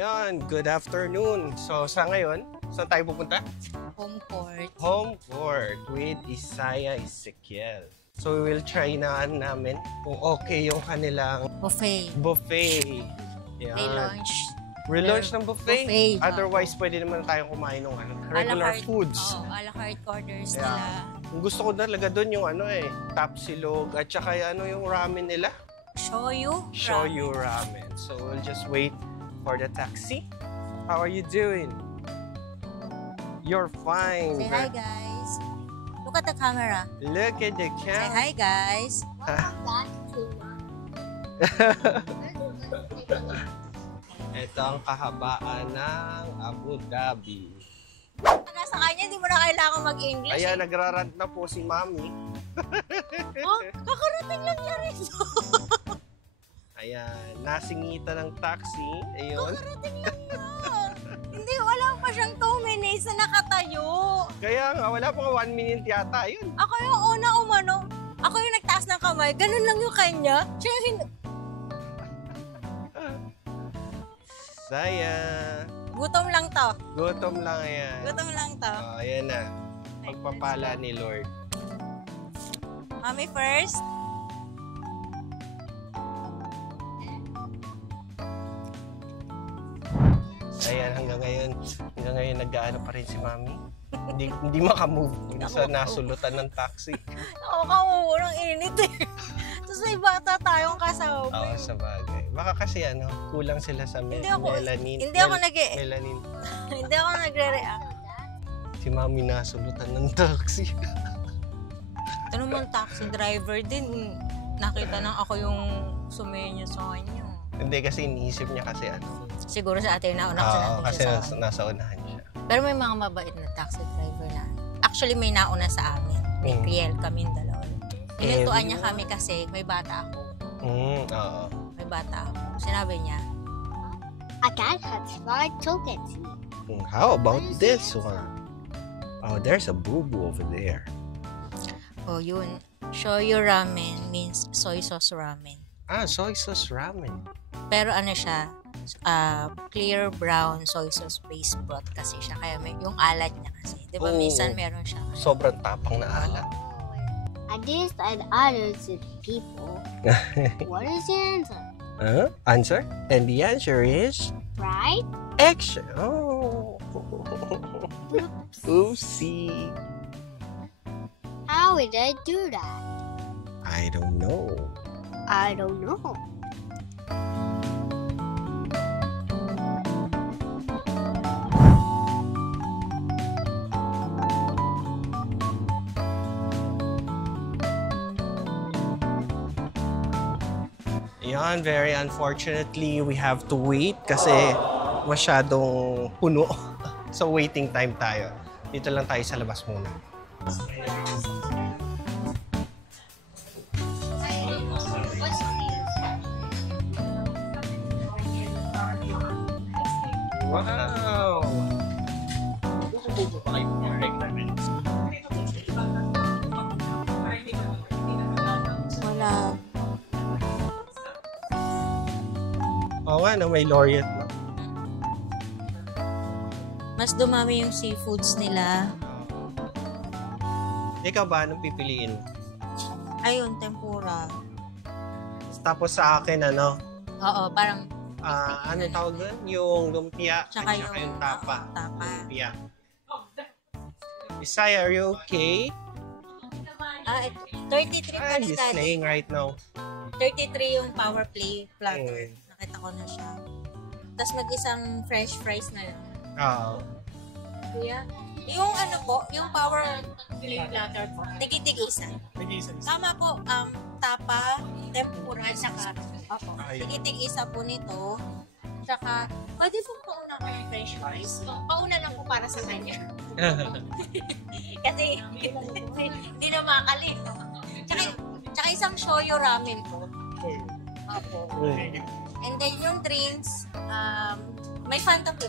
Ayan, good afternoon. So, sa ngayon, saan tayo pupunta? Home court. Home court with Isaiah Ezekiel. So, we will try na namin kung okay yung kanilang Buffet. buffet. Ayan. Relaunch. Relaunch ng buffet. Buffet. Otherwise, pwede naman tayong kumain ng regular foods. Oo, a la carte orders Yeah. nila. Ang gusto ko talaga doon yung tapsilog at saka yung ramen nila. Shoyu Ramen. So we'll just wait for the taxi. How are you doing? You're fine. Say hi, guys. Look at the camera. Look at the Say camera. hi, guys. Ito ang kahabaan ng Abu Dhabi. Nasa kanya, hindi mo na kailangan mag-English. Kaya nagrarant na po si Mami. Oh, kakarating lang niya rin. Ayan, nasingitan ng taxi. Ayun. Kakarating lang niya. Hindi, wala pa siyang 2 minutes na nakatayo. Kaya nga, wala pa nga 1 minute yata. Ayun. Ako yung una umano. Ako yung nagtaas ng kamay. Ganun lang yung kanya. Siya yung Saya. Gutom lang to. Gutom lang yan. Gutom lang to. Oh, ayan na. Pagpapala ni Lord. Mami first. Ayan, hanggang ngayon nag-aano pa rin si Mami. Hindi makamove sa nasulutan ng taxi. Nakakamubo ng init eh. Tapos may bata tayong kasama. Oo, sa bagay. Baka kasi kulang sila sa melanin. Hindi ako melanin. Hindi ako nagre-react. Si Mami nasulutan ng taxi. Ito naman taxi driver din. Nakita nang ako yung sumayo niya sa kanya. Hindi kasi iniisip niya kasi Siguro sa atin nauna kasi nasa unahan siya. Pero may mga mabait na taxi driver na. Actually, may nauna sa amin. May Riel kaming dalawa. Inintuan niya kami kasi may bata ako. Oo. May bata ako. Sinabi niya, I can't have smart tokens. How about this one? Oh, there's a boo-boo over there. oh yun, shoyu ramen means soy sauce ramen. Soy sauce ramen. Pero ano siya, clear brown soy sauce based broth kasi siya. Kaya may, yung alat niya kasi. Di ba minsan meron siya. Sobrang tapang na alat. I did and others to people. What is the answer? Answer? And the answer is... Right? Action. Oh. Oopsie. How did I do that? I don't know. I don't know. Yan, very unfortunately, we have to wait kasi masyadong puno. So, waiting time tayo. Dito lang tayo sa labas muna. Wow! Wala. Oo nga, may laureate, no? Mas dumami yung seafoods nila. Ikaw ba, anong pipiliin mo? Ayun, tempura. Tapos sa akin, Oo, parang ano tawag doon? Yung lumpia tsaka at saka yung yung tapa. tapa. Lumpia. Isaiah, are you okay? 33 pa ni He's Daddy. playing right now. 33 yung power play platter. Nakita ko na siya. Tapos mag-isang fresh fries na lang. Oo. Kuya, yung yung power play platter po, tig-tig isa. Tama po, tapa, tempura, saka tig-tig isa po nito. Saka, pwede po pauna ko yung french fries. Pauna lang po para sa kanya. Kasi, hindi na makalit. Tsaka isang shoyu ramen po. Opo. And then yung drinks, may Fanta po.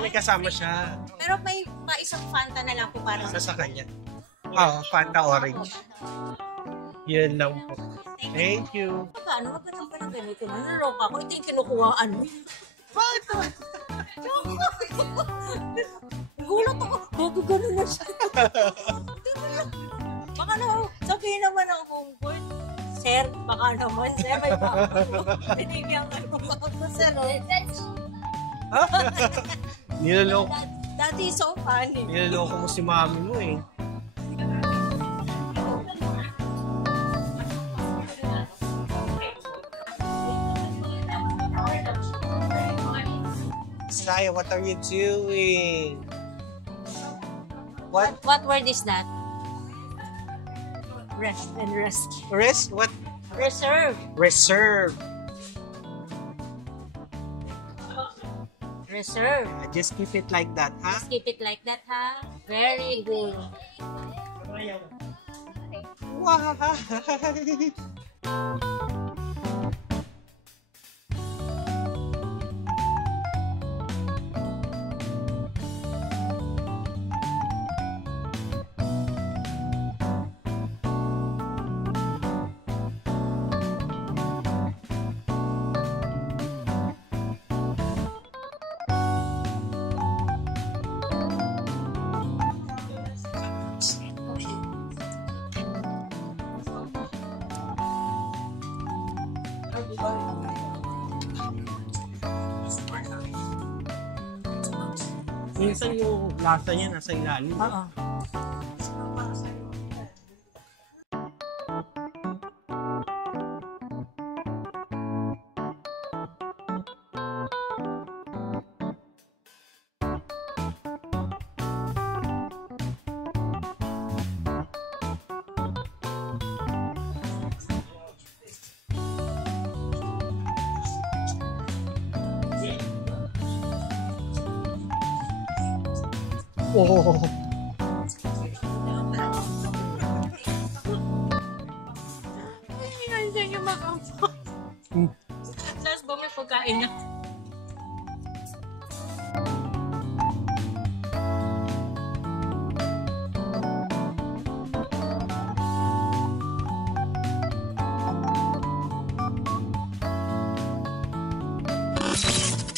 May kasama siya. Pero may isang Fanta na lang po para Sa kanya. Fanta orange. Yun lang po. Thank you. Paano magkatang ka ng ganito? Nanulok ako. Ito yung kinukuhaan mo. Gulat ako. Bago gano'n na siya. Baka na, sabihin naman ang homeboy. Sir, baka naman. Sir, may bago. Binigyan ka ng bago, sir. Niloloko. That is so funny. Niloloko mo si mami mo eh. Saya, what are you doing? What? What word is that? Rest and rescue. Rest? What? Reserve. Reserve. Reserve. Just keep it like that, ha? Just keep it like that, ha? Very good. Wow! Minsan yung lasa niya nasa ilalim. Oo. Oh. Ay, hindi yung makapo. Tapos ba may pagkain na?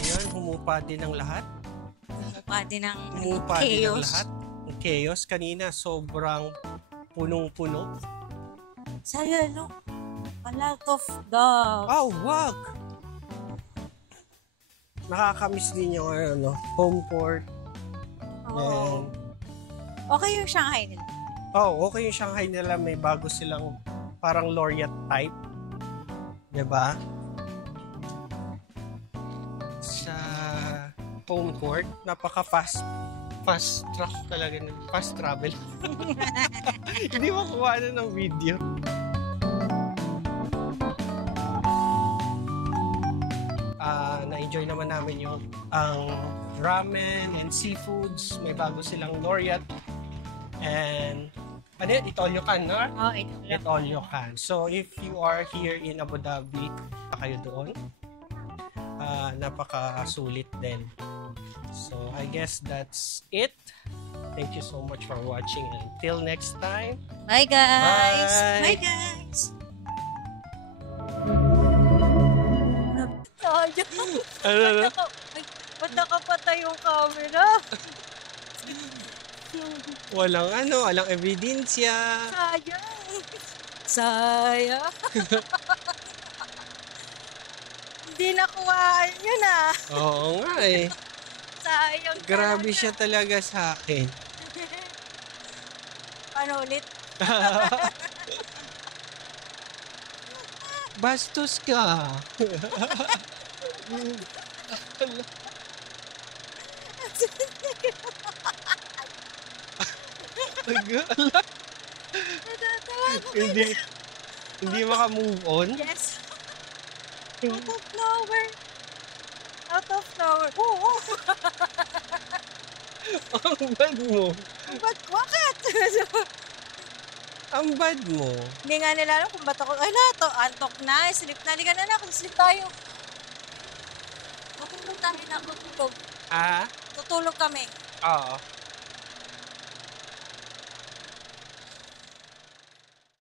Ayan, humupa din ang lahat. Pwede ng Humupa din ang chaos. lahat. Ang chaos kanina, sobrang punong-puno. Saya, no? A lot of dogs. Oh, wag! Nakakamiss din yung ano, home court. Oo. And, Okay yung Shanghai nila. oh, okay yung Shanghai nila. May bago silang parang laureate type. Diba? Sa home court, napaka-fast track talaga. Fast travel. Hindi makuha na ng video. Na-enjoy naman namin yung ang ramen and seafoods. May bago silang laureate. And ano yun? Itolyokan, no? Oh, ito lang. Itolyokan. So, if you are here in Abu Dhabi, kayo doon. Napaka-sulit din. So, I guess that's it. Thank you so much for watching. Until next time. Bye, guys. Bye. Bye, guys. Sayang. Ba't nakapatay yung camera? Walang ebidensya. Sayang. Sayang. Hindi nakuhaan yun, ah. Oo nga eh. Sayang. Grabe siya talaga sa akin. Paano ulit? Bastos ka. Hindi maka-move on. Yes. Out of nowhere. Out of nowhere. Oo. Ang bad mo. Ba't bakit? Ang bad mo. Hindi nga nila alam kung ba't ako, ay na, to, antok na, sleep na, liga na, sleep tayo. Tutulog tayo na, tutulog. Ah? Tutulog kami. Oo.